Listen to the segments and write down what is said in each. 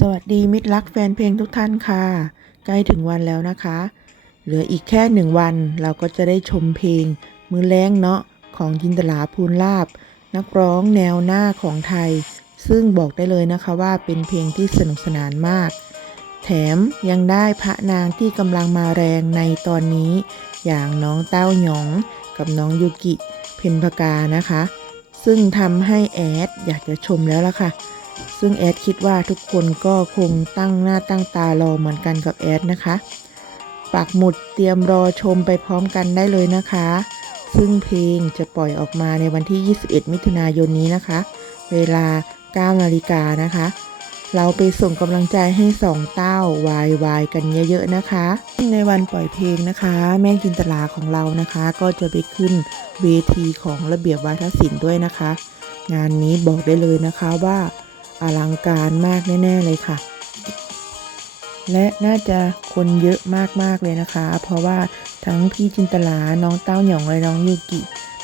สวัสดีมิตรรักแฟนเพลงทุกท่านค่ะ ใกล้ถึงวันแล้วนะคะ เหลืออีกแค่หนึ่งวันเราก็จะได้ชมเพลง มือแรงเนาะของจินตลาภูลลาบ นักร้องแนวหน้าของไทย ซึ่งบอกได้เลยนะคะว่าเป็นเพลงที่สนุกสนานมาก แถมยังได้พระนางที่กำลังมาแรงในตอนนี้ อย่างน้องเต้าหยอง กับน้องยูกิ เพนพกานะคะ ซึ่งทำให้แอดอยากจะชมแล้วล่ะค่ะ ซึ่งแอดคิดว่าทุกคนก็คงตั้งหน้าตั้งตารอเหมือนกันกับแอดนะคะปักหมุดเตรียมรอชมไปพร้อมกันได้เลยนะคะ ซึ่งเพลงจะปล่อยออกมาในวันที่ 21 มิถุนายนนี้นะคะ เวลา 9 นาฬิกานะคะ เราไปส่งกำลังใจให้สองเต้าวายวายกันเยอะๆนะคะ ในวันปล่อยเพลงนะคะ แม่จินตลาของเรานะคะ ก็จะไปขึ้นเวทีของระเบียบวาทศิลป์ด้วยนะคะ งานนี้บอกได้เลยนะคะว่า อลังการมากแน่ ๆ เลยค่ะ และน่าจะคนเยอะมากๆเลยนะคะ เพราะว่าทั้งพี่จินตลา น้องเต้าหยองและน้องยูกิ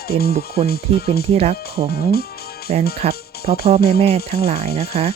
เป็นบุคคลที่เป็นที่รักของแฟนคลับพ่อพ่อแม่แม่ๆทั้งหลายนะคะ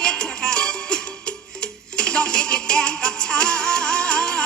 ครียดเถอะคะน้องพี่แดงกับชา